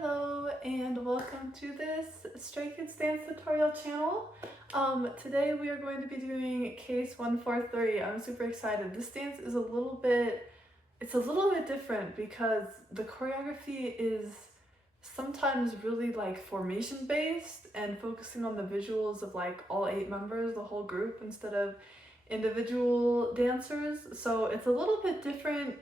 Hello and welcome to this Stray Kids Dance tutorial channel. Today we are going to be doing Case 143. I'm super excited. This dance is a little bit different because the choreography is sometimes really like formation based and focusing on the visuals of like all 8 members, the whole group, instead of individual dancers. So it's a little bit different.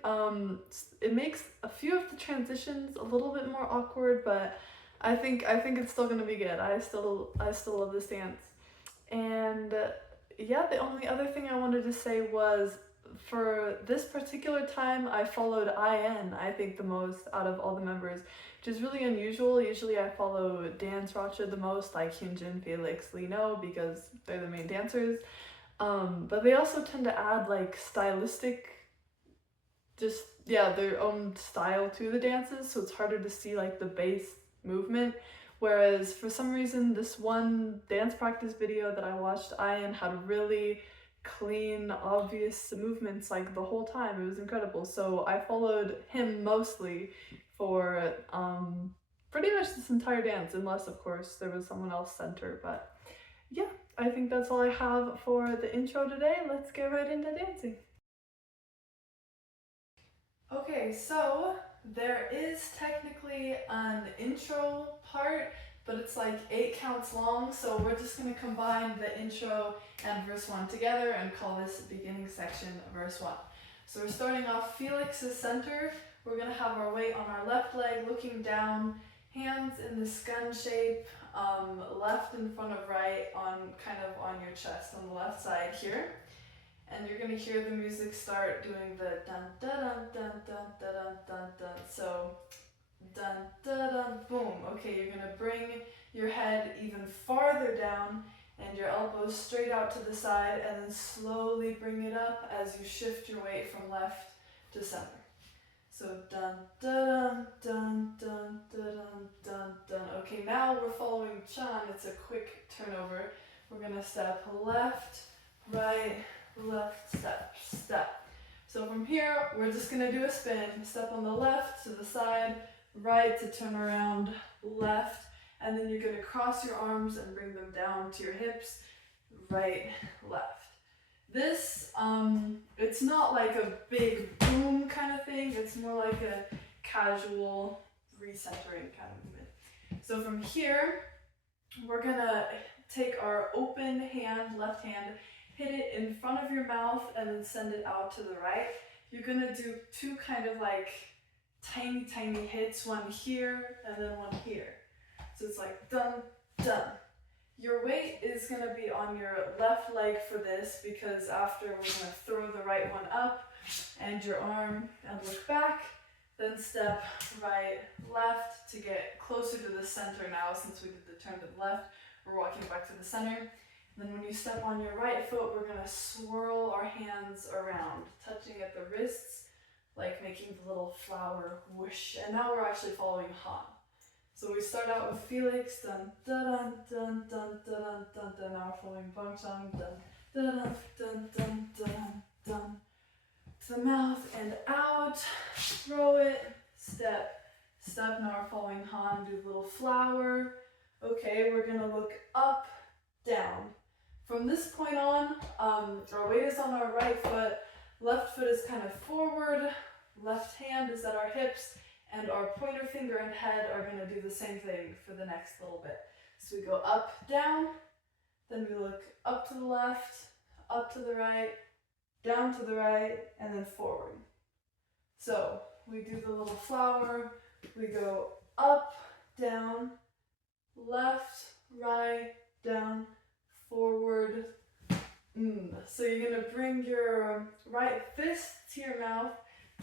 It makes a few of the transitions a little bit more awkward, but I think it's still gonna be good. I still love this dance. And yeah, the only other thing I wanted to say was for this particular time I followed IN, I think, the most out of all the members, which is really unusual. Usually I follow Dan Sriracha the most, like Hyunjin, Felix, Lino, because they're the main dancers. But they also tend to add like stylistic, their own style to the dances, so it's harder to see like the base movement. Whereas for some reason, this one dance practice video that I watched, Ian had really clean, obvious movements like the whole time. It was incredible. So I followed him mostly for pretty much this entire dance, unless of course there was someone else center. But yeah, I think that's all I have for the intro today. Let's get right into dancing. Okay, so there is technically an intro part, but it's like 8 counts long, so we're just going to combine the intro and verse 1 together and call this beginning section verse 1. So we're starting off Felix's center. We're going to have our weight on our left leg looking down, hands in this gun shape, left in front of right, on kind of on your chest on the left side here. And you're gonna hear the music start doing the dun dun dun dun dun dun dun dun. So dun dun dun boom. Okay, you're gonna bring your head even farther down and your elbows straight out to the side, and then slowly bring it up as you shift your weight from left to center. So dun dun dun dun dun dun dun. Okay, now we're following Chan. It's a quick turnover. We're gonna step left, right, left, step, step. So from here, we're just gonna do a spin. Step on the left to the side, right to turn around, left, and then you're gonna cross your arms and bring them down to your hips, right, left. This, it's not like a big boom kind of thing. It's more like a casual recentering kind of movement. So from here, we're gonna take our open hand, left hand, hit it in front of your mouth, and then send it out to the right. You're gonna do 2 kind of like tiny hits, one here and then one here. So it's like dun, dun. Your weight is gonna be on your left leg for this, because after we're gonna throw the right one up and your arm and look back, then step right, left to get closer to the center now. Since we did the turn to the left, we're walking back to the center. Then when you step on your right foot, we're gonna swirl our hands around, touching at the wrists, like making the little flower whoosh. And now we're actually following Han. So we start out with Felix, dun dun dun dun dun dun dun. Now we're following Bangchang, dun dun dun dun dun dun. To the mouth and out, throw it, step, step. Now we're following Han, do a little flower. Okay, we're gonna look up, down. From this point on, our weight is on our right foot, left foot is kind of forward, left hand is at our hips, and our pointer finger and head are going to do the same thing for the next little bit. So we go up, down, then we look up to the left, up to the right, down to the right, and then forward. So we do the little flower, we go up, down, left, right, down, forward. So you're gonna bring your right fist to your mouth,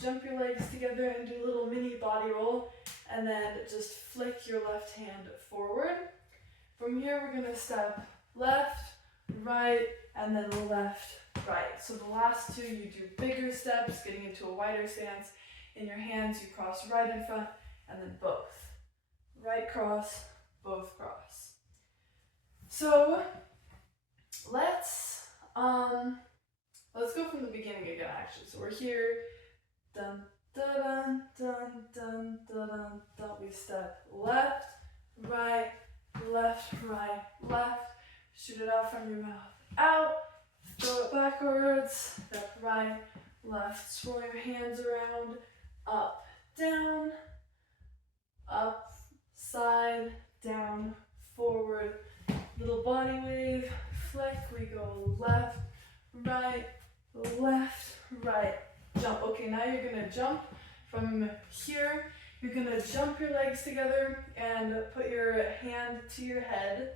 jump your legs together and do a little mini body roll, and then just flick your left hand forward. From here, we're gonna step left, right, and then left, right. So the last 2, you do bigger steps, getting into a wider stance. In your hands, you cross right in front, and then both. Right cross, both cross. So let's go from the beginning again, actually. So we're here, dun dun dun dun dun dun dun. We step left. left, swirl your hands around, up, down, up, side, down, forward, little body wave, flick, we go left, right, jump. Okay, now you're gonna jump from here. You're gonna jump your legs together and put your hand to your head.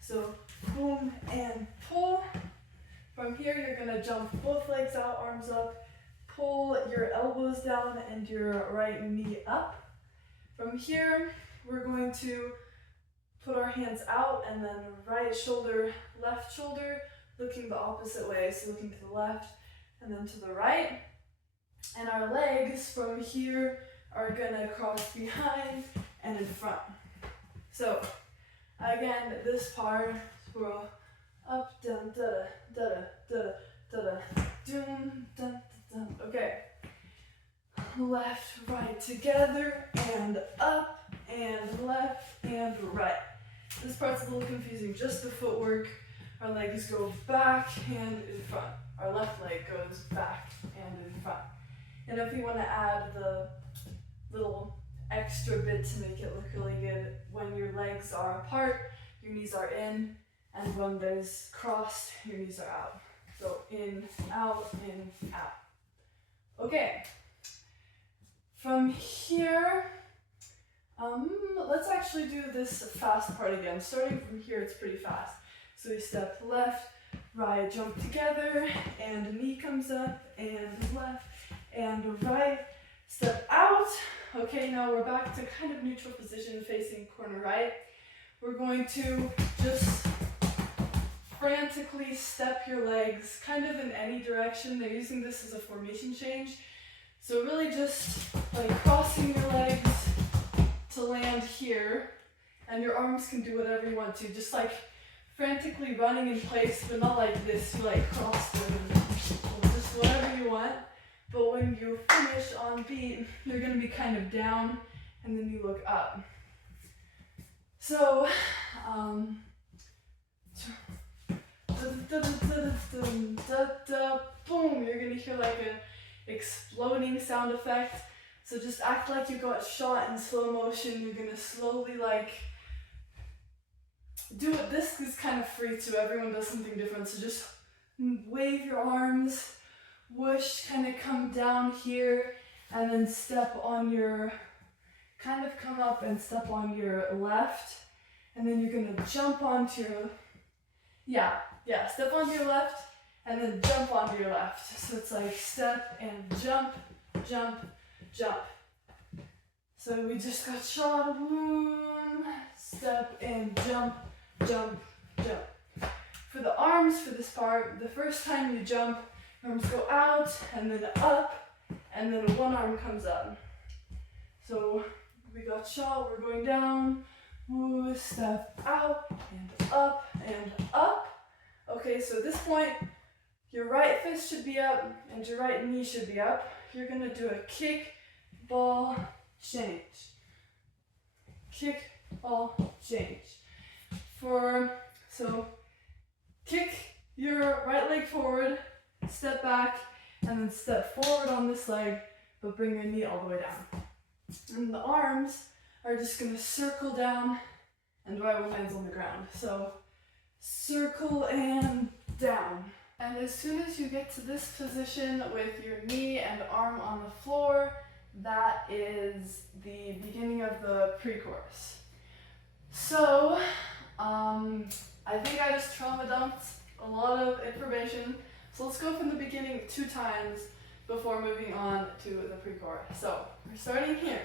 So boom and pull. From here, you're gonna jump both legs out, arms up, pull your elbows down and your right knee up. From here, we're going to put our hands out and then right shoulder, left shoulder, looking the opposite way. So looking to the left and then to the right. And our legs from here are gonna cross behind and in front. So again, this part, swirl up, down, da da da da da da, doom, dun, dun. Okay. Left, right together, and up, and left, and right. This part's a little confusing, just the footwork. Our legs go back and in front. Our left leg goes back and in front. And if you want to add the little extra bit to make it look really good, when your legs are apart, your knees are in, and when there's crossed, your knees are out. So in, out, Okay. From here, let's actually do this fast part again. Starting from here, it's pretty fast. So we step left, right, jump together, and knee comes up, and left, and right, step out. Okay, now we're back to kind of neutral position facing corner right. We're going to just frantically step your legs kind of in any direction. They're using this as a formation change. So really just like crossing your legs to land here, and your arms can do whatever you want to. Just like frantically running in place, but not like this, you like cross them, just whatever you want. But when you finish on beat, you're gonna be kind of down, and then you look up. So, boom, you're gonna hear like a exploding sound effect. So just act like you got shot in slow motion. You're gonna slowly like do it. This is kind of free too. Everyone does something different. So just wave your arms, whoosh, kind of come down here, and then step on your, kind of come up and step on your left, and then you're gonna jump onto your, step onto your left, and then jump onto your left. So it's like step and jump, jump, jump. So we just got shot, boom, step and jump, jump, jump. For the arms, for this part, the first time you jump, arms go out and then up, and then one arm comes up. So we got shot, we're going down, woo, step out and up and up. Okay, so at this point, your right fist should be up and your right knee should be up. You're gonna do a kick, ball, change. Kick, ball, change. So kick your right leg forward, step back, and then step forward on this leg, but bring your knee all the way down. And the arms are just gonna circle down and the right one lands on the ground. So circle and down. And as soon as you get to this position with your knee and arm on the floor, that is the beginning of the pre-chorus. So, I think I just trauma dumped a lot of information. So let's go from the beginning 2 times before moving on to the pre-chorus. So, we're starting here.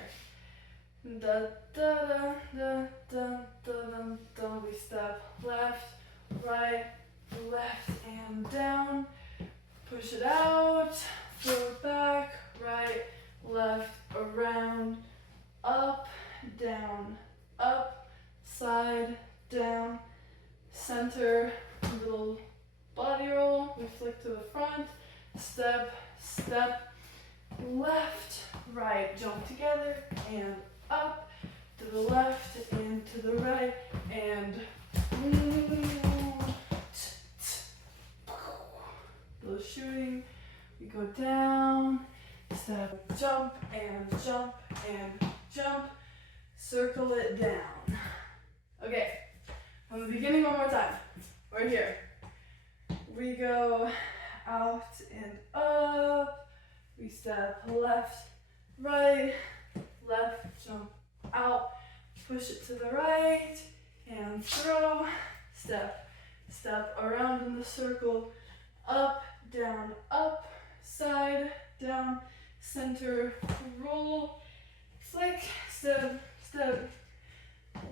Da da da da da da da. We step left, right, left and down, push it out, throw it back, right, left, around, up, down, up, side, down, center, little body roll, we flick to the front, step, step, left, right, jump together, and up, to the left, and to the right, and little shooting, We go down, step, jump and jump and jump, circle it down. Okay, from the beginning one more time. We're here. We go out and up, we step left, right, left, jump out, push it to the right, and throw, step, step around in the circle, up, side, down, center, roll, flick, step, step,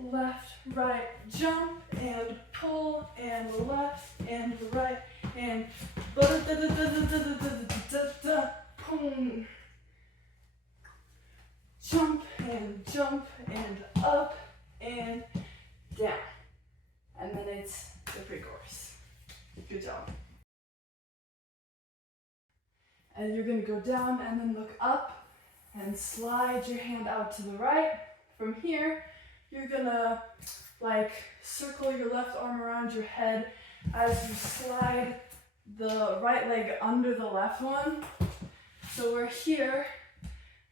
left, right, jump, and pull, and left, and right, and boom. Jump, and up, and down. And then it's the pre-chorus. Good job. And you're gonna go down and then look up and slide your hand out to the right. From here, you're gonna like circle your left arm around your head as you slide the right leg under the left one. So we're here,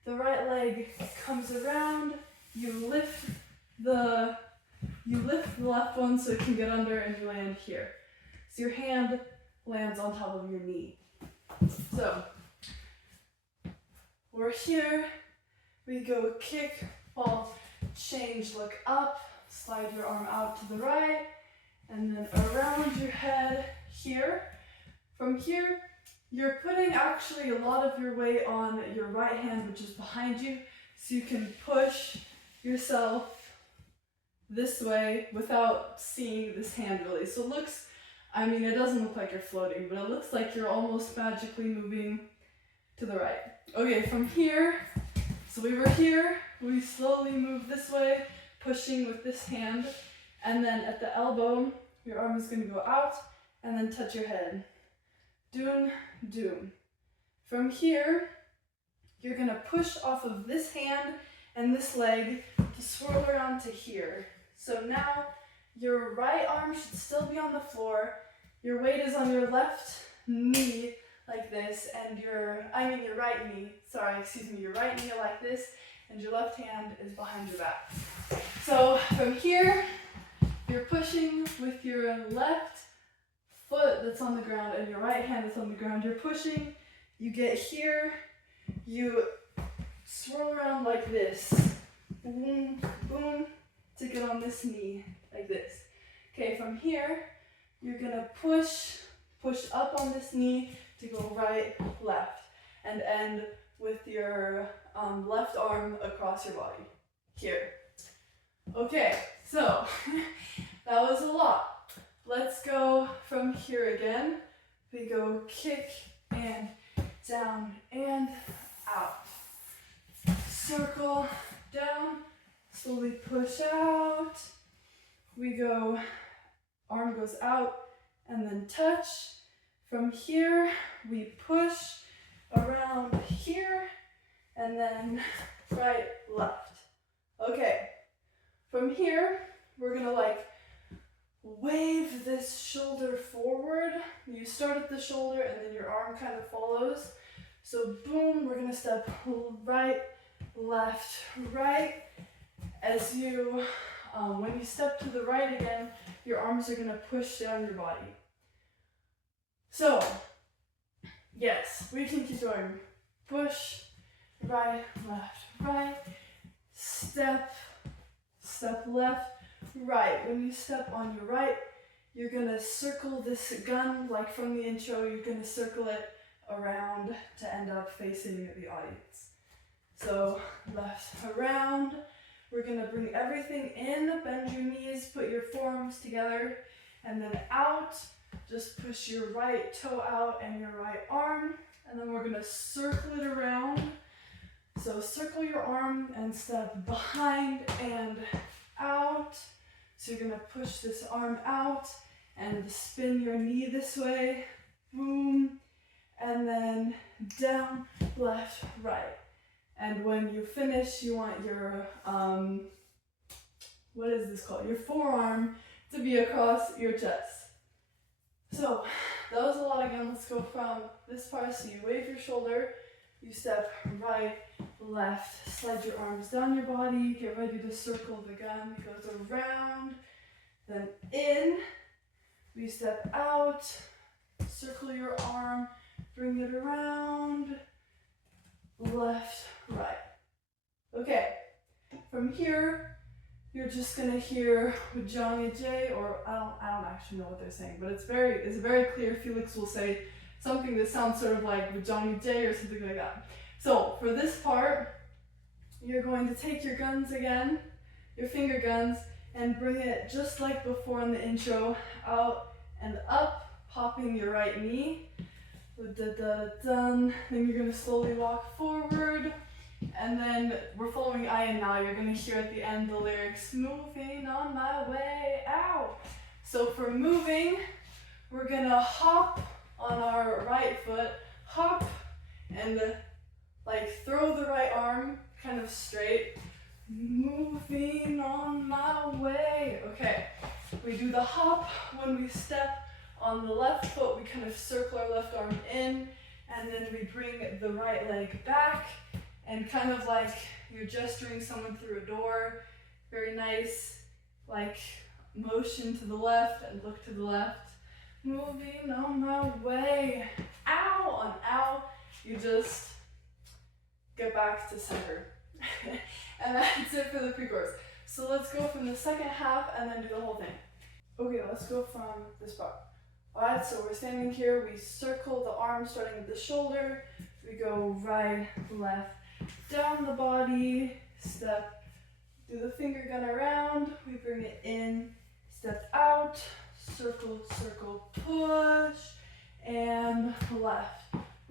the right leg comes around, you lift the left one so it can get under and you land here. So your hand lands on top of your knee. So we're here, we go kick, ball, change, look up, slide your arm out to the right, and then around your head here. From here, you're putting actually a lot of your weight on your right hand, which is behind you, so you can push yourself this way without seeing this hand really. So it looks, I mean, it doesn't look like you're floating, but it looks like you're almost magically moving to the right. Okay, from here, so we were here, we slowly move this way, pushing with this hand, and then at the elbow, your arm is going to go out and then touch your head. Doon, doon. From here, you're going to push off of this hand and this leg to swirl around to here. So now your right arm should still be on the floor, your weight is on your left knee like this, and your right knee, your right knee like this, and your left hand is behind your back. So from here, you're pushing with your left foot that's on the ground and your right hand that's on the ground. You're pushing, you get here, you swirl around like this, boom, boom, to get on this knee, like this. Okay, from here, you're gonna push up on this knee to go right, left, and end with your left arm across your body, here. Okay, so that was a lot. Let's go from here again. We go kick and down and out. Circle down, slowly push out. We go, arm goes out and then touch. From here, we push around here and then right, left. Okay, from here, we're gonna like wave this shoulder forward. You start at the shoulder and then your arm kind of follows. So boom, we're gonna step right, left, right. As you, when you step to the right again, your arms are gonna push down your body. So, yes, we can keep going. Push, right, left, right. Step, step left, right. When you step on your right, you're gonna circle this gun, like from the intro, you're gonna circle it around to end up facing the audience. So, left, around. We're gonna bring everything in, bend your knees, put your forearms together, and then out. Just push your right toe out and your right arm, and then we're gonna circle it around. So circle your arm and step behind and out. So you're gonna push this arm out and spin your knee this way, boom, and then down, left, right. And when you finish, you want your, what is this called? Your forearm to be across your chest. So that was a lot again. Let's go from this part. So you wave your shoulder, you step right, left, slide your arms down your body, get ready to circle the gun. It goes around, then in, we step out, circle your arm, bring it around, left, right. Okay, from here, you're just gonna hear Wujang J, or I don't actually know what they're saying, but it's very clear. Felix will say something that sounds sort of like Wujang J or something like that. So for this part, you're going to take your guns again, your finger guns, and bring it just like before in the intro, out and up, popping your right knee. Then you're gonna slowly walk forward. And then we're following Ian now. You're gonna hear at the end the lyrics, moving on my way out. So for moving, we're gonna hop on our right foot, hop, and like throw the right arm kind of straight. Moving on my way. Okay, we do the hop. When we step on the left foot, we kind of circle our left arm in, and then we bring the right leg back. And kind of like you're gesturing someone through a door. Very nice, like motion to the left and look to the left. Moving on my way. Ow, on ow, you just get back to center. And that's it for the pre-chorus. So let's go from the second half and then do the whole thing. Okay, let's go from this part. Alright, so we're standing here, we circle the arm starting at the shoulder. We go right, left, down the body, step, do the finger gun around, we bring it in, step out, circle, circle, push, and left,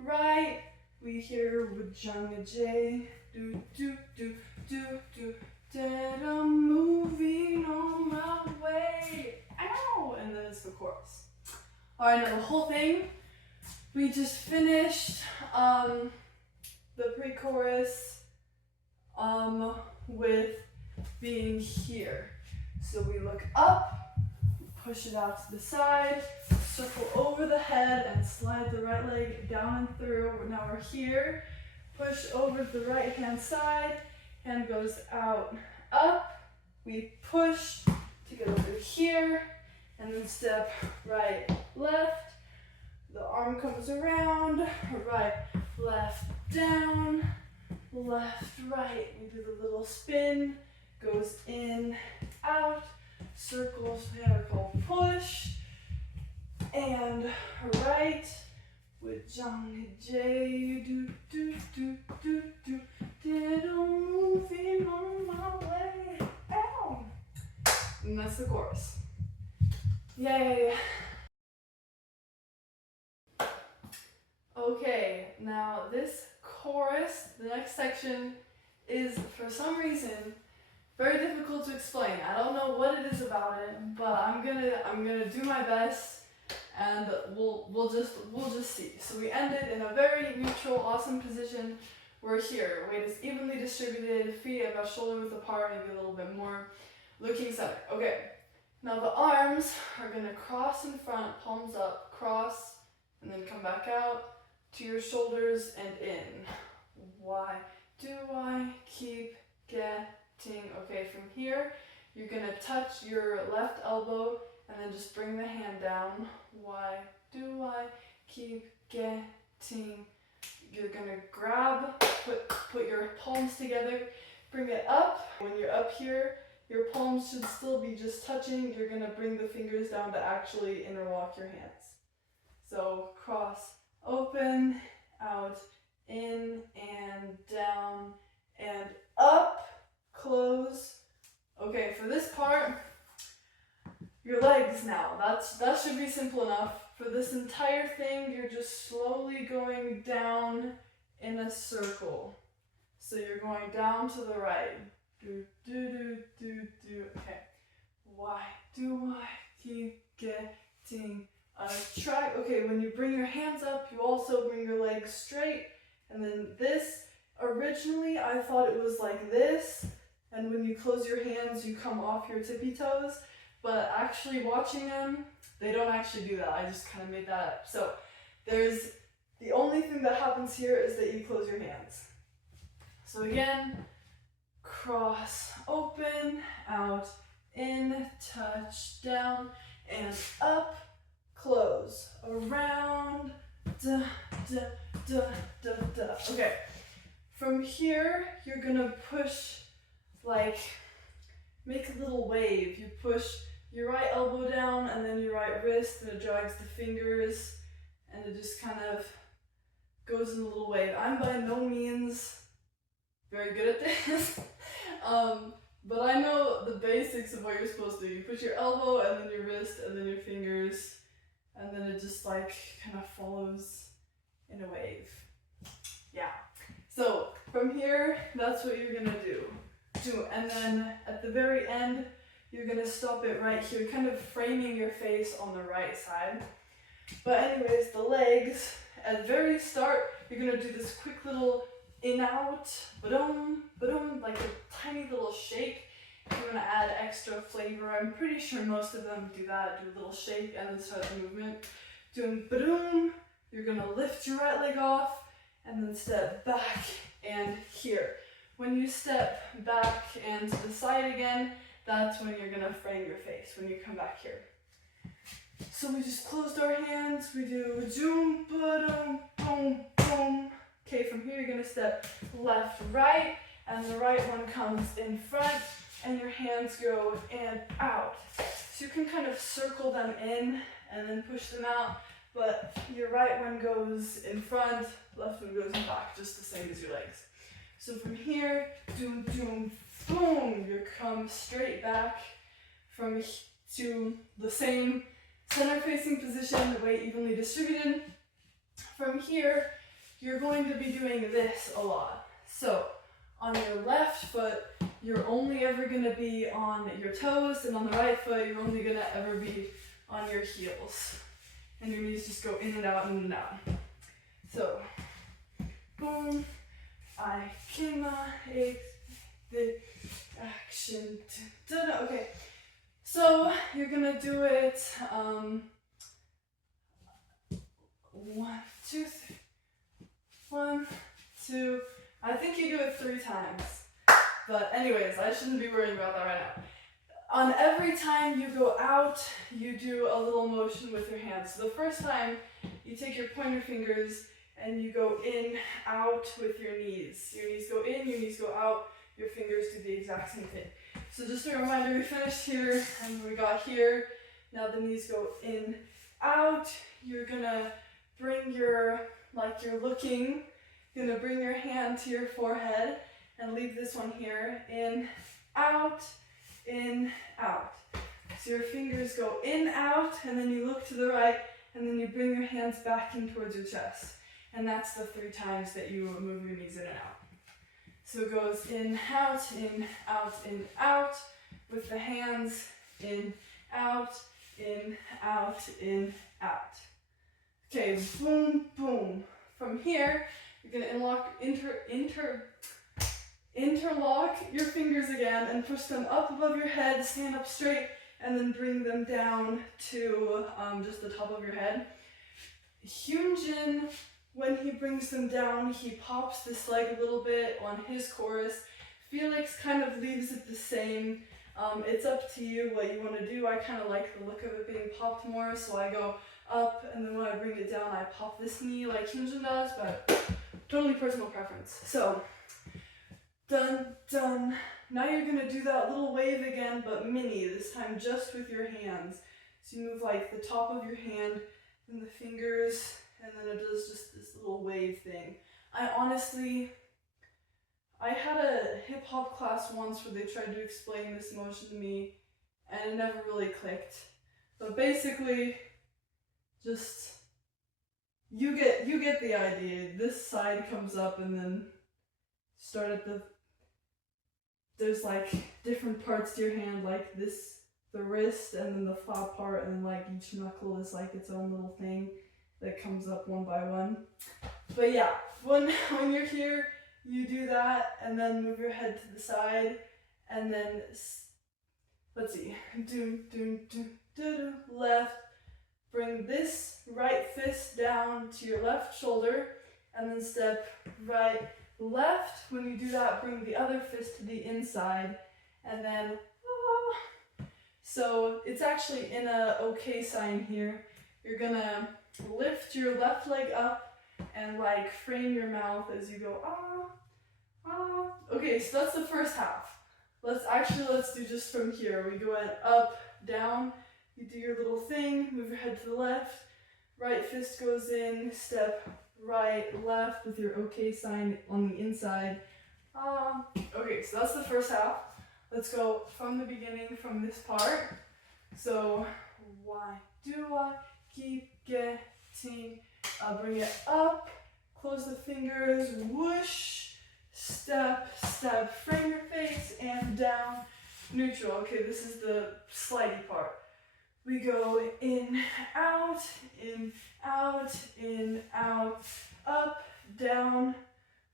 right, we hear Wujang J, do, do, do, do, do, dead, I'm moving on my way, ow, and then it's the chorus. Alright, now the whole thing, we just finished, the pre-chorus with being here. So we look up, push it out to the side, circle over the head and slide the right leg down and through. Now we're here, push over the right hand side, hand goes out, up, we push to get over here, and then step right, left, the arm comes around, right, left, down, left, right. We do the little spin, goes in, out, circle, circle, push, and right, Wujang J, do, do, do, do, do, did a moving on my way, ow. And that's the chorus. Yay. Okay, now this chorus, the next section, is for some reason very difficult to explain. I don't know what it is about it, but I'm gonna do my best, and we'll just see. So we ended in a very neutral, awesome position. We're here. Weight is evenly distributed, feet about shoulder width apart, maybe a little bit more. Looking center. Okay. Now the arms are gonna cross in front, palms up, cross, and then come back out to your shoulders and in. Why do I keep getting, okay, from here, you're gonna touch your left elbow and then just bring the hand down. Why do I keep getting, you're gonna grab, put your palms together, bring it up. When you're up here, your palms should still be just touching. You're gonna bring the fingers down to actually interlock your hands. So cross, open, out, in and down and up, close. Okay, for this part, your legs now. That should be simple enough. For this entire thing, you're just slowly going down in a circle. So you're going down to the right. Do, do, do, do, do. Okay. Why do I keep getting a track? Okay, when you bring your hands up, you also bring your legs straight. And then this, originally I thought it was like this. And when you close your hands, you come off your tippy toes. but actually watching them, they don't actually do that. I just kind of made that up. So the only thing that happens here is that you close your hands. So again, cross, open, out, in, touch, down, and up, close, around, da, da, da, da, da. Okay, from here, you're gonna push, like, make a little wave. You push your right elbow down and then your right wrist, and it drags the fingers, and it just kind of goes in a little wave. I'm by no means very good at this, but I know the basics of what you're supposed to do. You put your elbow and then your wrist and then your fingers, and then it just like kind of follows in a wave. Yeah. So from here, that's what you're gonna do. And then at the very end, you're gonna stop it right here, kind of framing your face on the right side. But anyways, the legs, at the very start, you're gonna do this quick little in out, ba-dum, ba-dum, like a tiny little shake. If you wanna add extra flavor, I'm pretty sure most of them do that, do a little shake and then start the movement. Doing ba-dum, you're gonna lift your right leg off and then step back and here. When you step back and to the side again, that's when you're gonna frame your face, when you come back here. So we just closed our hands, we do zoom, ba-dum, boom, boom. Okay, from here you're gonna step left, right, and the right one comes in front, and your hands go in, out. So you can kind of circle them in and then push them out, but your right one goes in front, left one goes in back, just the same as your legs. So from here, doom, doom, boom, you come straight back to the same center-facing position, the weight evenly distributed. From here, you're going to be doing this a lot. So on your left foot, you're only ever going to be on your toes, and on the right foot, you're only going to ever be on your heels. And your knees just go in and out, in and out. So, boom, I cannot expect the action. Okay, so you're going to do it 1, 2, 3. 1, 2, I think you do it 3 times. But anyways, I shouldn't be worrying about that right now. On every time you go out, you do a little motion with your hands. So the first time, you take your pointer fingers and you go in, out with your knees. Your knees go in, your knees go out, your fingers do the exact same thing. So just a reminder, we finished here and we got here. Now the knees go in, out. You're gonna bring your, like you're looking, you're gonna bring your hand to your forehead and leave this one here. In, out, in, out. So your fingers go in, out, and then you look to the right, and then you bring your hands back in towards your chest. And that's the 3 times that you move your knees in and out. So it goes in, out, with the hands in, out, in, out, in, out. Okay, boom, boom. From here, you're gonna interlock your fingers again and push them up above your head, stand up straight, and then bring them down to just the top of your head. Hyunjin, when he brings them down, he pops this leg a little bit on his chorus. Felix kind of leaves it the same. It's up to you what you want to do. I kind of like the look of it being popped more, so I go up, and then when I bring it down, I pop this knee like Hyunjin does, but totally personal preference. So, dun, dun. Now you're going to do that little wave again, but mini, this time just with your hands. So you move like the top of your hand, and the fingers, and then it does just this little wave thing. I had a hip hop class once where they tried to explain this motion to me, and it never really clicked. But basically, just, you get the idea. This side comes up and then start at there's like different parts to your hand, like this, the wrist, and then the flat part, and then like each knuckle is like its own little thing that comes up one by one. But yeah, when you're here, you do that, and then move your head to the side, and then let's see, left, bring this right fist down to your left shoulder, and then step right, left. When you do that, bring the other fist to the inside, and then, so it's actually in a okay sign here. You're gonna lift your left leg up and like frame your mouth as you go, Okay, so that's the first half. Let's do just from here. We go up, down, you do your little thing, move your head to the left, right fist goes in, step right, left with your okay sign on the inside. Okay, so that's the first half. Let's go from the beginning, from this part. So, why do I keep getting, bring it up, close the fingers, whoosh, step, step, frame your face, and down, neutral. Okay, this is the slidey part. We go in, out, in, out, in, out, up, down,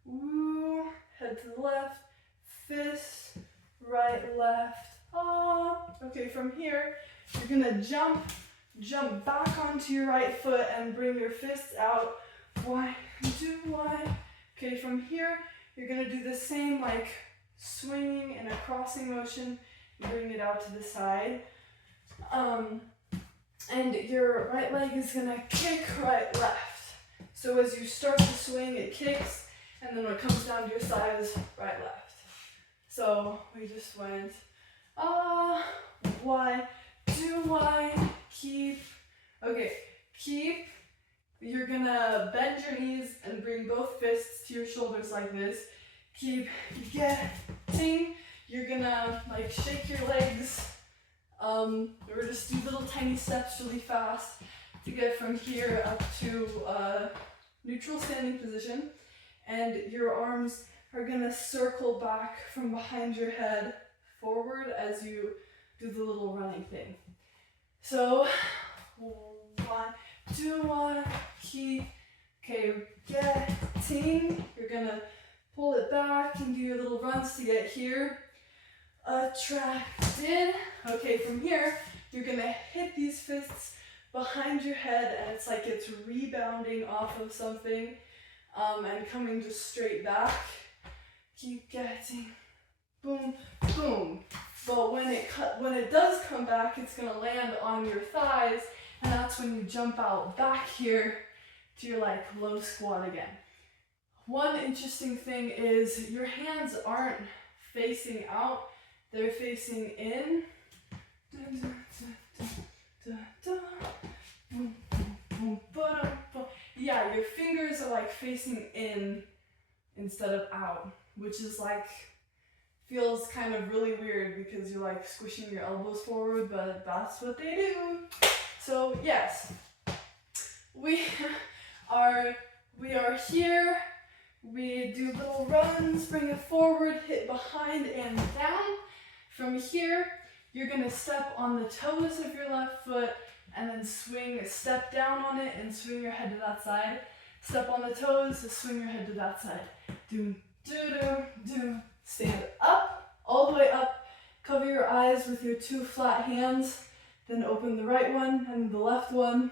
woo, head to the left, fist, right, left, Okay, from here, you're gonna jump back onto your right foot and bring your fists out. Why do I? Okay, from here, you're gonna do the same like swinging and a crossing motion, bring it out to the side. And your right leg is gonna kick right, left. So as you start to swing, it kicks, and then when it comes down to your sides, right, left. So we just went, why do I keep, okay, keep, you're gonna bend your knees and bring both fists to your shoulders like this. Keep getting, you're gonna like shake your legs, or just do little tiny steps really fast to get from here up to neutral standing position. And your arms are gonna circle back from behind your head forward as you do the little running thing. So, why do I keep, okay, getting, you're gonna pull it back and do your little runs to get here. Attracted, okay, from here, you're gonna hit these fists behind your head and it's like it's rebounding off of something and coming just straight back. Keep getting, boom, boom. But when it does come back, it's gonna land on your thighs, and that's when you jump out back here to your like low squat again. One interesting thing is your hands aren't facing out, they're facing in. Yeah, your fingers are like facing in instead of out, which is like, feels kind of really weird because you're like squishing your elbows forward, but that's what they do. So yes, we are here. We do little runs, bring it forward, hit behind and down. From here, you're gonna step on the toes of your left foot and then step down on it and swing your head to that side. Step on the toes, swing your head to that side. Do. Stand up, all the way up. Cover your eyes with your two flat hands. Then open the right one and the left one.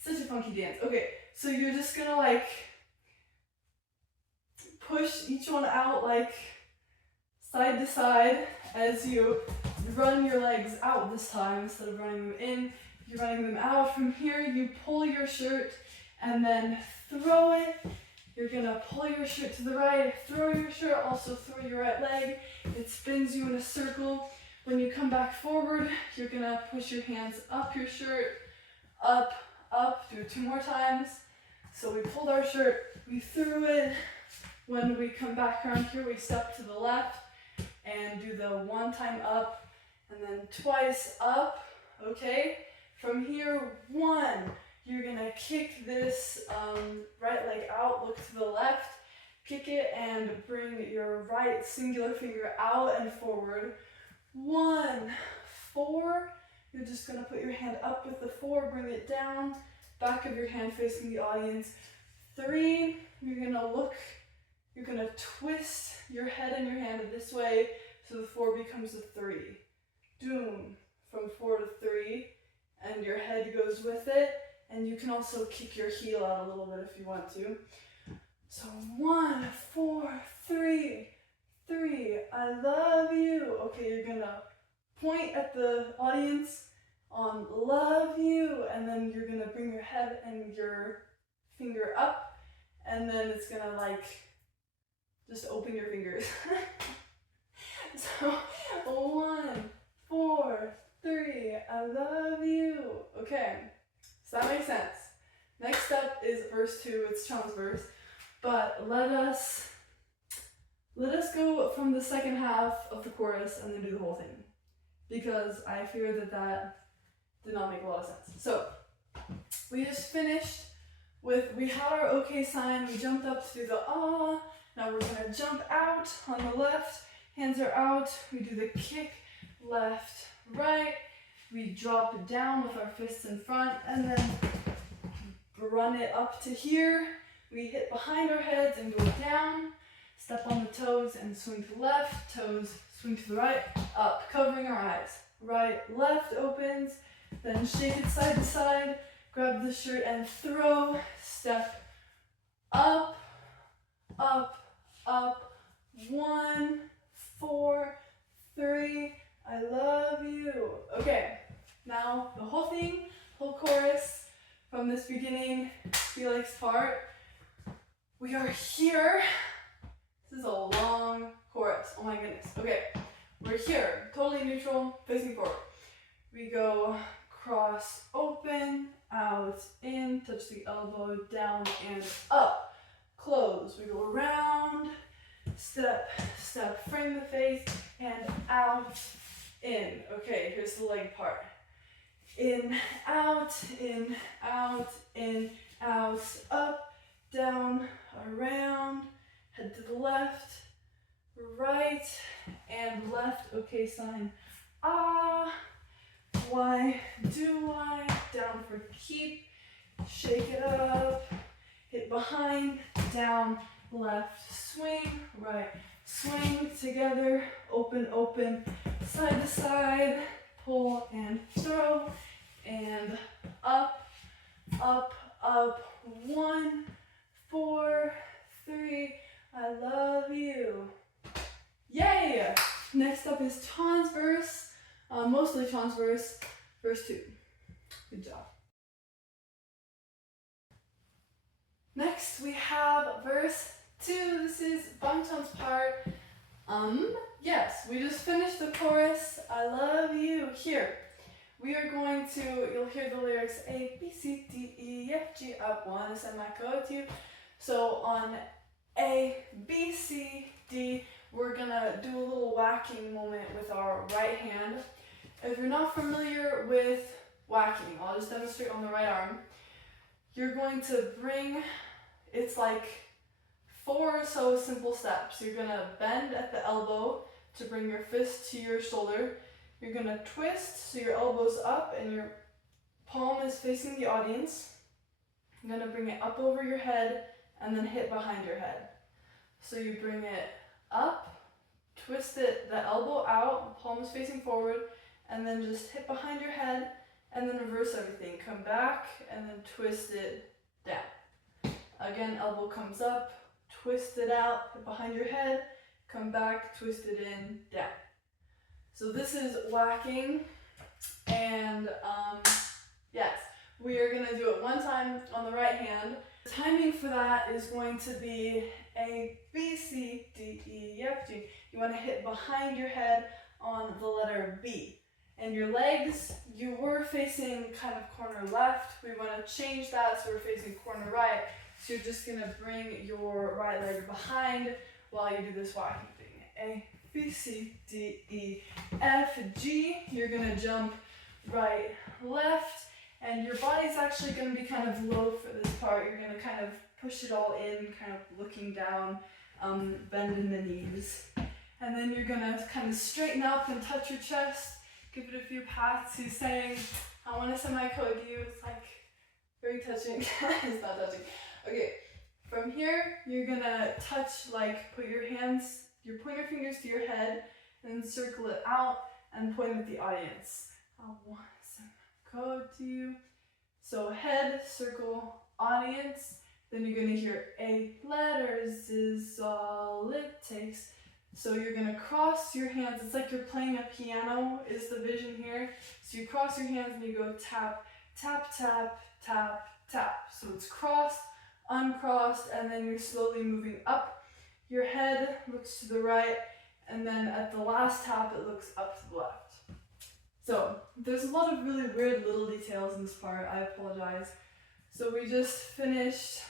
Such a funky dance. Okay, so you're just gonna like push each one out like side to side as you run your legs out this time instead of running them in. You're running them out. From here, you pull your shirt and then throw it. You're gonna pull your shirt to the right, throw your shirt, also throw your right leg. It spins you in a circle. When you come back forward, you're gonna push your hands up your shirt, up, do it 2 more times. So we pulled our shirt, we threw it. When we come back around here, we step to the left and do the 1 time up and then twice up, okay? From here, 1. You're gonna kick this right leg out, look to the left, kick it and bring your right singular finger out and forward. 1, 4, you're just gonna put your hand up with the 4, bring it down, back of your hand facing the audience. 3, you're gonna twist your head and your hand this way, So the 4 becomes a 3. Doom, from 4 to 3, and your head goes with it, and you can also kick your heel out a little bit if you want to. So 1, 4, 3, 3, I love you. Okay, you're gonna point at the audience on love you, and then you're gonna bring your head and your finger up, and then it's gonna like just open your fingers. So 1, 4, 3, I love you. Okay, so that makes sense. Next up is verse 2, it's Chong's verse, but let us go from the second half of the chorus and then do the whole thing, because I fear that did not make a lot of sense. So we just finished with, we had our okay sign, we jumped up to the ah, now we're gonna jump out on the left, hands are out, we do the kick, left, right, we drop down with our fists in front, and then run it up to here, we hit behind our heads and go down, step on the toes and swing to the left, toes, swing to the right, up, covering our eyes, right, left opens, then shake it side to side, grab the shirt and throw, step up, up, up, 1, 4, 3, I love you. Okay, now the whole thing, whole chorus, from this beginning, Felix part. We are here. This is a long chorus, oh my goodness. Okay, we're here, totally neutral, facing forward. We go cross, open, out, in, touch the elbow, down and up. Close, we go around, step, step, frame the face, and out, in. Okay, here's the leg part. In, out, in, out, in, out, up, down, around, head to the left, right, and left, okay sign, ah, why do I, down for keep, shake it up, hit behind, down, left, swing, right, swing, together, open, open, side to side, pull and throw, and up, up, up, 1, 4, 3, I love you. Yay! Next up is Chan's verse, mostly Chan's verse, verse 2. Good job. Next we have verse 2. This is Bang Chan's part. Yes, we just finished the chorus, I love you. Here, we are going to, you'll hear the lyrics A, B, C, D, E, F, G, up 1, a semi-chord 2. So on A, B, C, D, we're gonna do a little whacking moment with our right hand. If you're not familiar with whacking, I'll just demonstrate on the right arm. You're going to bring, it's like 4 or so simple steps. You're gonna bend at the elbow to bring your fist to your shoulder. You're gonna twist so your elbow's up and your palm is facing the audience. You're gonna bring it up over your head and then hit behind your head. So you bring it up, twist it, the elbow out, palm is facing forward, and then just hit behind your head and then reverse everything. Come back and then twist it down. Again, elbow comes up, twist it out, hit behind your head, come back, twist it in, down. So this is whacking, and yes, we are gonna do it one time on the right hand. The timing for that is going to be A, B, C, D, E, F, G. You wanna hit behind your head on the letter B. And your legs, you were facing kind of corner left. We wanna change that so we're facing corner right. So you're just gonna bring your right leg behind while you do this whacking thing. A, B, C, D, E, F, G. You're gonna jump right, left, and your body's actually gonna be kind of low for this part. You're gonna kind of push it all in, kind of looking down, bending the knees. And then you're gonna kind of straighten up and touch your chest, give it a few pats. He's saying, I wanna semi-code you. It's like very touching. It's not touching. Okay, from here, you're gonna touch, like put your hands, your pointer fingers to your head, and circle it out and point at the audience. I want to send my code to you. So head, circle, audience. Then you're going to hear 8 letters is all it takes. So you're going to cross your hands. It's like you're playing a piano is the vision here. So you cross your hands and you go tap, tap, tap, tap, tap. So it's crossed, uncrossed, and then you're slowly moving up. Your head looks to the right, and then at the last tap it looks up to the left. So there's a lot of really weird little details in this part. I apologize. So we just finished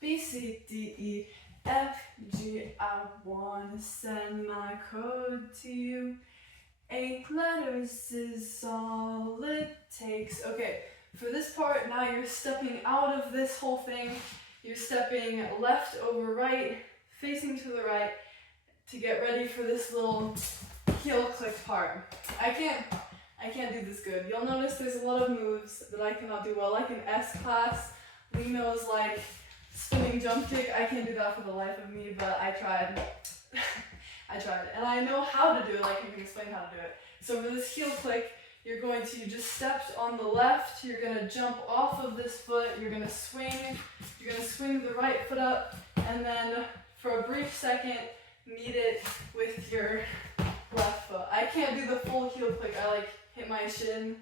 B, C, D, E, F, G. I want to send my code to you. 8 letters is all it takes. Okay, for this part, now you're stepping out of this whole thing. You're stepping left over right, facing to the right, to get ready for this little heel click part. I can't do this good. You'll notice there's a lot of moves that I cannot do well, like in S class. Lee knows like spinning jump kick. I can't do that for the life of me, but I tried. I tried, and I know how to do it, like I can explain how to do it. So for this heel click, you're going to, you just stepped on the left, you're going to jump off of this foot, you're going to swing the right foot up, and then for a brief second, meet it with your left foot. I can't do the full heel click, I like hit my shin.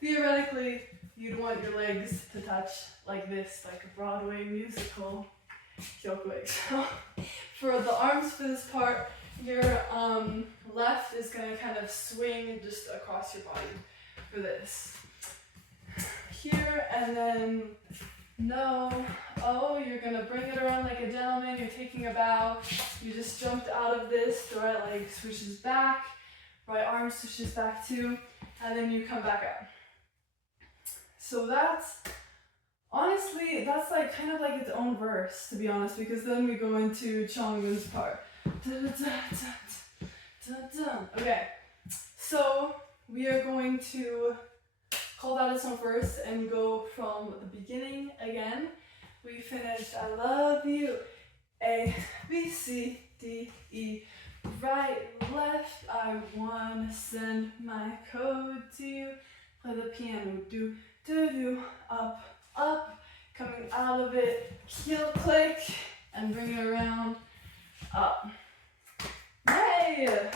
Theoretically, you'd want your legs to touch like this, like a Broadway musical heel click. So for the arms for this part, your left is going to kind of swing just across your body for this. Here, and then no, oh, you're going to bring it around like a gentleman, you're taking a bow, you just jumped out of this, the right leg swishes back, right arm swishes back too, and then you come back up. So that's, honestly, that's like kind of like its own verse, to be honest, because then we go into Chonggun's part. Okay, so we are going to call that its own verse and go from the beginning again. We finished I love you, A, B, C, D, E, right, left, I wanna send my code to you, play the piano, do, do, do, up, up, coming out of it, heel click, and bring it around, up. Yay!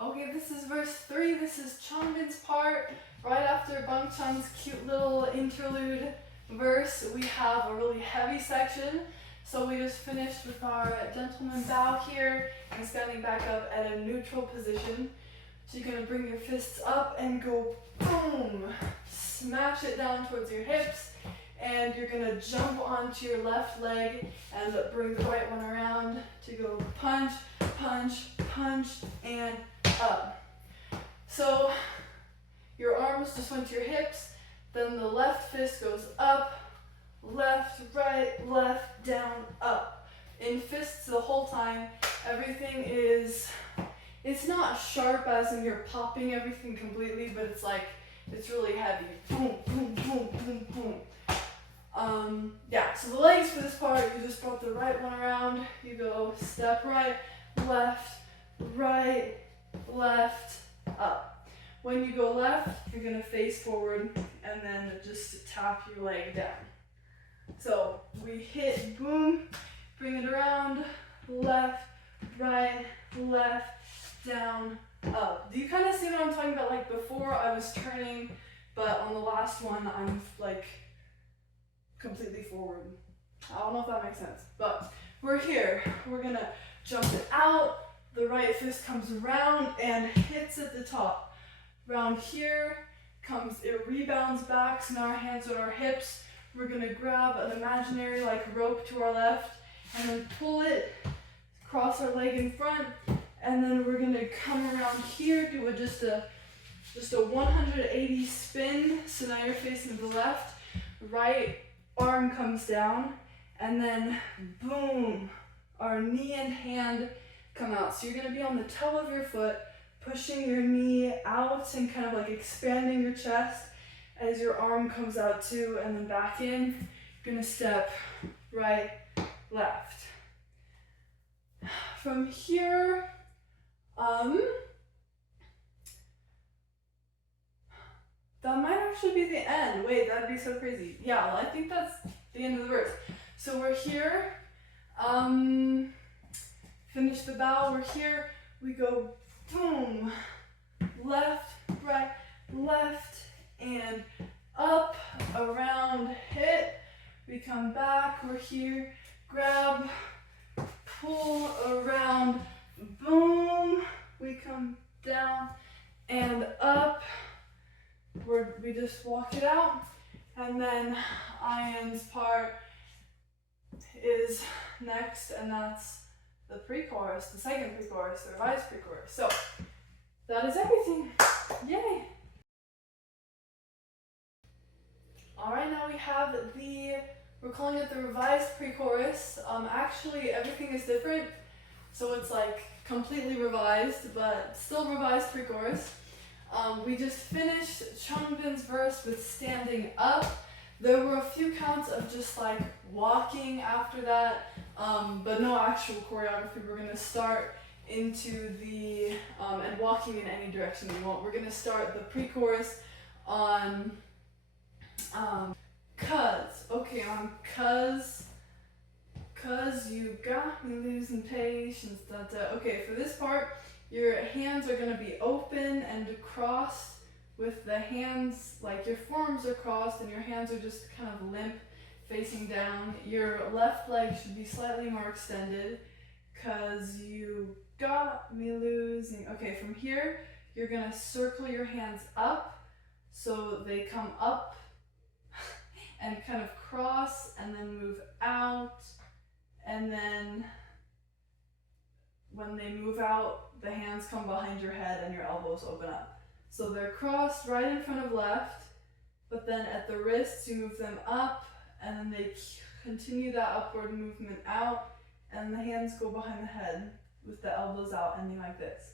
Okay, this is verse 3, this is Chonggun's part. Right after Bang Chan's cute little interlude verse, we have a really heavy section. So we just finished with our gentleman bow here and standing back up at a neutral position. So you're going to bring your fists up and go boom, smash it down towards your hips, and you're going to jump onto your left leg and bring the right one around to go punch, punch, punch, and up. So your arms just went to your hips, then the left fist goes up, left, right, left, down, up. In fists the whole time, everything is, it's not sharp as in you're popping everything completely, but it's like, it's really heavy. Boom, boom, boom, boom, boom. Yeah, so the legs for this part, you just brought the right one around, you go step right, left, up. When you go left, you're gonna face forward and then just tap your leg down. So we hit boom, bring it around, left, right, left, down, up. Do you kind of see what I'm talking about? Like before I was turning, but on the last one I'm like completely forward. I don't know if that makes sense, but we're here. We're gonna jump it out. The right fist comes around and hits at the top. Round here comes, it rebounds back, so now our hands are at our hips. We're gonna grab an imaginary like rope to our left and then pull it, cross our leg in front, and then we're gonna come around here, do just a 180 spin, so now you're facing the left, right arm comes down, and then boom, our knee and hand come out. So you're gonna be on the toe of your foot, pushing your knee out and kind of like expanding your chest as your arm comes out too, and then back in. You're gonna step right, left. From here, that might actually be the end. Wait, that'd be so crazy. Yeah, well, I think that's the end of the verse. So we're here, finish the bow, we're here, we go boom, left, right, left, and up, around, hit, we come back, we're here, grab, pull, around, boom, we come down, and up, we just walk it out, and then Ian's part is next, and that's the pre-chorus, the second pre-chorus, the revised pre-chorus. So that is everything. Yay! All right, now we have we're calling it the revised pre-chorus. Actually, everything is different, so it's like completely revised, but still revised pre-chorus. We just finished Changbin's verse with standing up. There were a few counts of just like walking after that, but no actual choreography. We're gonna start into the, and walking in any direction you want. We're gonna start the pre-chorus on, cuz. Okay, on cuz you got me losing patience. Okay, for this part, your hands are going to be open and crossed with the hands, like your forearms are crossed and your hands are just kind of limp facing down. Your left leg should be slightly more extended, cause you got me losing. Okay, from here, you're going to circle your hands up so they come up and kind of cross and then move out, and then when they move out, the hands come behind your head and your elbows open up. So they're crossed right in front of left, but then at the wrists you move them up, and then they continue that upward movement out, and the hands go behind the head with the elbows out, ending like this.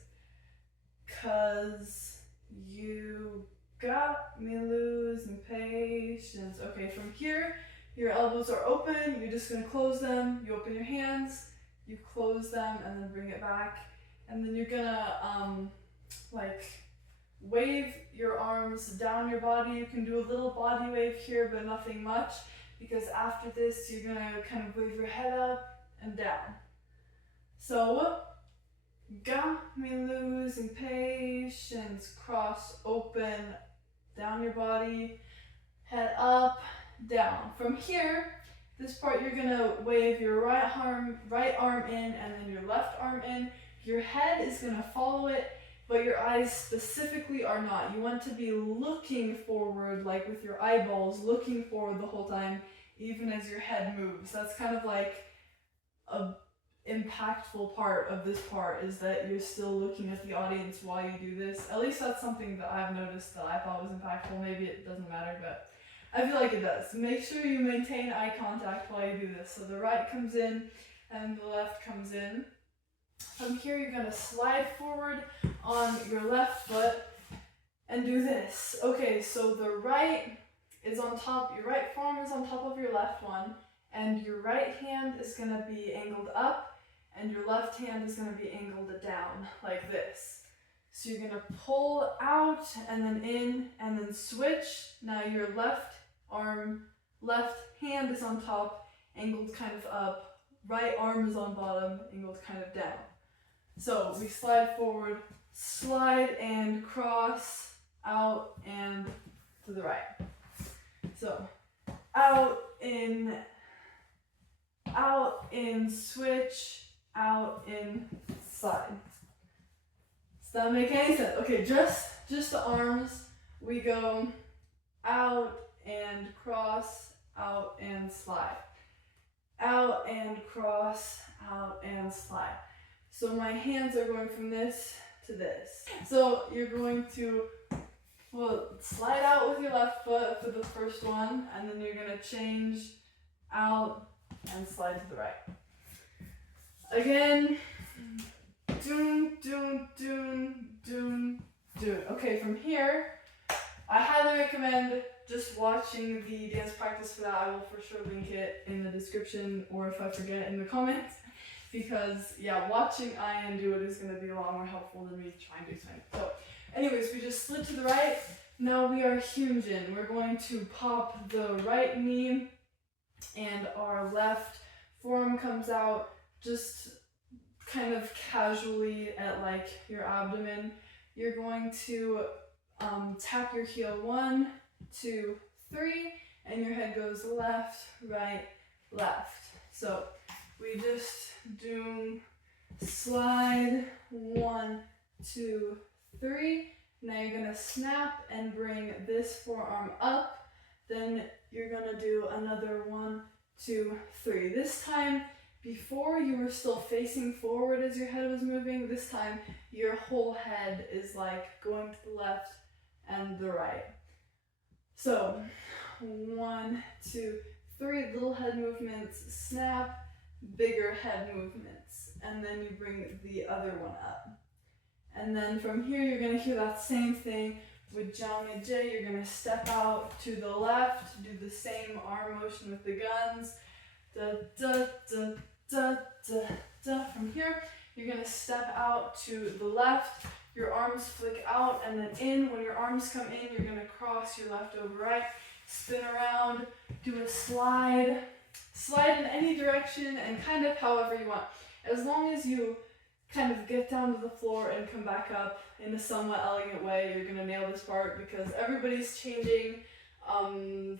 Cause you got me losing patience. Okay, from here, your elbows are open, you're just gonna close them, you open your hands, you close them, and then bring it back. And then you're gonna, like, wave your arms down your body. You can do a little body wave here, but nothing much, because after this, you're gonna kind of wave your head up and down. So, got me losing patience, cross, open, down your body, head up, down. From here, this part you're gonna wave your right arm in and then your left arm in. Your head is gonna follow it, but your eyes specifically are not. You want to be looking forward, like with your eyeballs, looking forward the whole time, even as your head moves. That's kind of like a impactful part of this part, is that you're still looking at the audience while you do this. At least that's something that I've noticed that I thought was impactful. Maybe it doesn't matter, but I feel like it does. Make sure you maintain eye contact while you do this. So the right comes in and the left comes in. From here, you're gonna slide forward on your left foot and do this. Okay, so the right is on top, your right forearm is on top of your left one, and your right hand is gonna be angled up, and your left hand is gonna be angled down, like this. So you're gonna pull out, and then in, and then switch. Now your left hand is on top, angled kind of up. Right arm is on bottom, angled kind of down. So we slide forward, slide and cross, out and to the right. So out, in, switch, out, in, slide. Does that make any sense? Okay, just the arms. We go out and cross, out and slide. Out and cross, out and slide. So my hands are going from this to this. So you're going to, well, slide out with your left foot for the first one, and then you're gonna change out and slide to the right. Again, doon, doon, doon, doon, doon. Okay, from here, I highly recommend just watching the dance practice for that. I will for sure link it in the description, or if I forget, in the comments. If because yeah, watching Ian do it is going to be a lot more helpful than me trying to explain it. So anyways, we just slid to the right. Now we are hinging. We're going to pop the right knee and our left forearm comes out just kind of casually at like your abdomen. You're going to tap your heel 1, 2, 3, and your head goes left, right, left. So we just do slide 1, 2, 3. Now you're gonna snap and bring this forearm up. Then you're gonna do another 1, 2, 3. This time, before you were still facing forward as your head was moving, this time your whole head is like going to the left and the right. So 1, 2, 3 little head movements, snap, bigger head movements, and then you bring the other one up. And then from here you're going to hear that same thing with Jangye Jay. You're going to step out to the left, do the same arm motion with the guns. Da, da, da, da, da, da. From here, you're going to step out to the left, your arms flick out and then in. When your arms come in, you're going to cross your left over right, spin around, do a slide. Slide in any direction and kind of however you want. As long as you kind of get down to the floor and come back up in a somewhat elegant way, you're going to nail this part because everybody's changing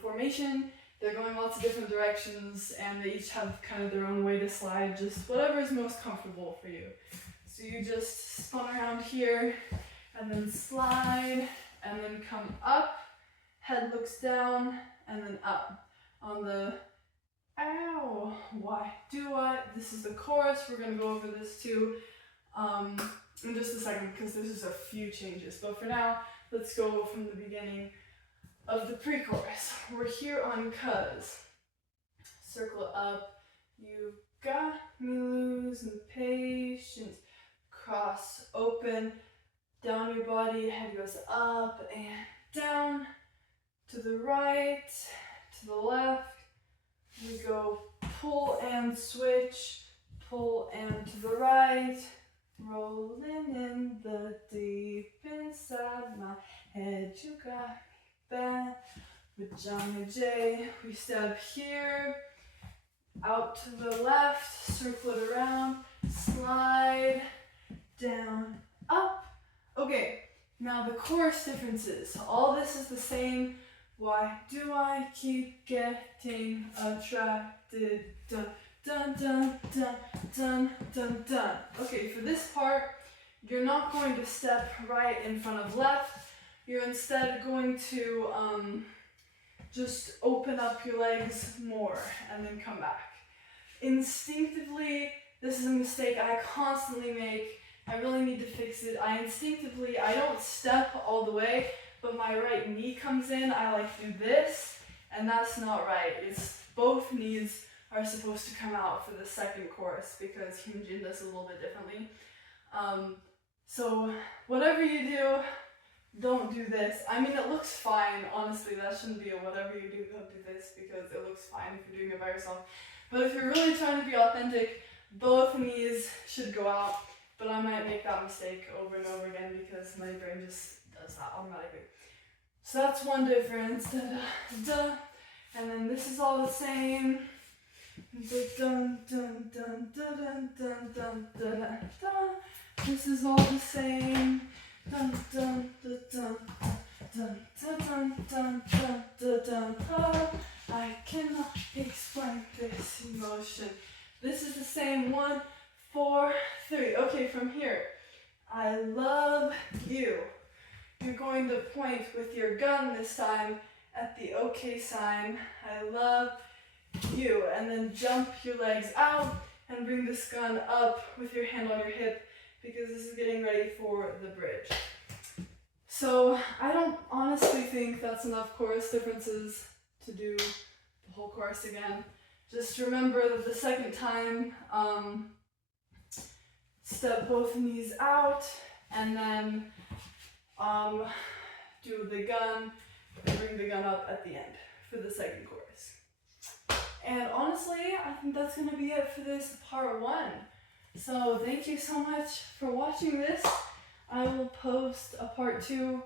formation. They're going lots of different directions and they each have kind of their own way to slide, just whatever is most comfortable for you. So you just spun around here and then slide and then come up, head looks down and then up. On the ow, why do I? This is the chorus, we're going to go over this too in just a second because there's just a few changes. But for now, let's go from the beginning of the pre-chorus. We're here on cuz. Circle up, you've got me losing patience. Cross, open, down your body, head goes up and down, to the right, to the left. We go pull and switch, pull and to the right, rolling in the deep inside my head, you got me back. With Jangye Jay, we step here, out to the left, circle it around, slide, down, up. Okay, now the chorus differences. All this is the same. Why do I keep getting attracted? Dun, dun, dun, dun, dun, dun, dun. Okay, for this part, you're not going to step right in front of left. You're instead going to just open up your legs more and then come back. Instinctively, this is a mistake I constantly make. I really need to fix it. I don't step all the way, but my right knee comes in. I like do this, and that's not right. It's both knees are supposed to come out for the second chorus because Hyunjin does a little bit differently. So whatever you do, don't do this. I mean, it looks fine. Honestly, that shouldn't be a whatever you do, don't do this because it looks fine if you're doing it by yourself. But if you're really trying to be authentic, both knees should go out. But I might make that mistake over and over again because my brain just does that automatically. So that's one difference. Da, da, da. And then this is all the same. Dun, dun, dun, dun, dun, dun, dun, dun, dun. This is all the same. Dun, dun, dun, dun, dun, dun, dun, dun, dun, dun, dun. I cannot explain this emotion. This is the same. 1, 4, 3. Okay, from here. I love you. You're going to point with your gun this time at the OK sign. I love you. And then jump your legs out and bring this gun up with your hand on your hip because this is getting ready for the bridge. So I don't honestly think that's enough chorus differences to do the whole chorus again. Just remember that the second time, step both knees out and then do the gun and bring the gun up at the end for the second chorus. And honestly, I think that's going to be it for this part 1. So thank you so much for watching this. I will post a part 2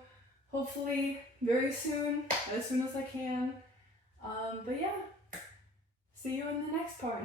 hopefully very soon, as soon as I can. But yeah, see you in the next part.